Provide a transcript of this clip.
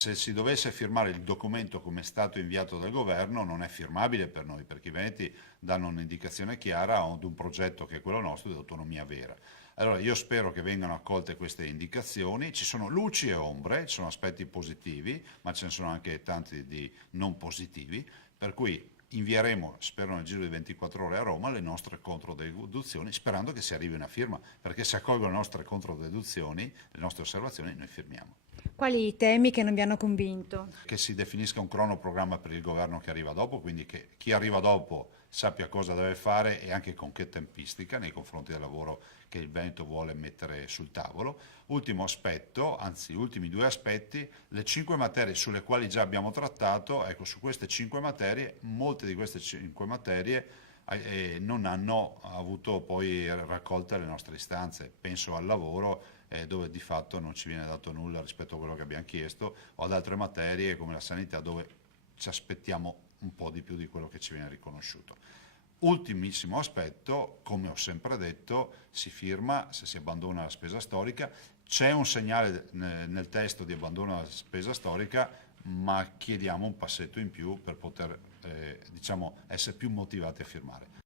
Se si dovesse firmare il documento come è stato inviato dal governo, non è firmabile per noi, perché i Veneti danno un'indicazione chiara ad un progetto che è quello nostro di autonomia vera. Allora io spero che vengano accolte queste indicazioni, ci sono luci e ombre, ci sono aspetti positivi, ma ce ne sono anche tanti di non positivi, per cui invieremo, spero nel giro di 24 ore a Roma, le nostre controdeduzioni, sperando che si arrivi a una firma, perché se accolgono le nostre controdeduzioni, le nostre osservazioni, noi firmiamo. Quali i temi che non vi hanno convinto? Che si definisca un cronoprogramma per il governo che arriva dopo, quindi che chi arriva dopo sappia cosa deve fare e anche con che tempistica nei confronti del lavoro che il Veneto vuole mettere sul tavolo. Ultimo aspetto, anzi ultimi due aspetti, le 5 materie sulle quali già abbiamo trattato, ecco su queste 5 materie, molte di queste 5 materie non hanno avuto poi raccolta le nostre istanze. Penso al lavoro dove di fatto non ci viene dato nulla rispetto a quello che abbiamo chiesto, o ad altre materie come la sanità dove ci aspettiamo un po' di più di quello che ci viene riconosciuto. Ultimissimo aspetto, come ho sempre detto, si firma se si abbandona la spesa storica, c'è un segnale nel testo di abbandono della spesa storica, ma chiediamo un passetto in più per poter diciamo, essere più motivati a firmare.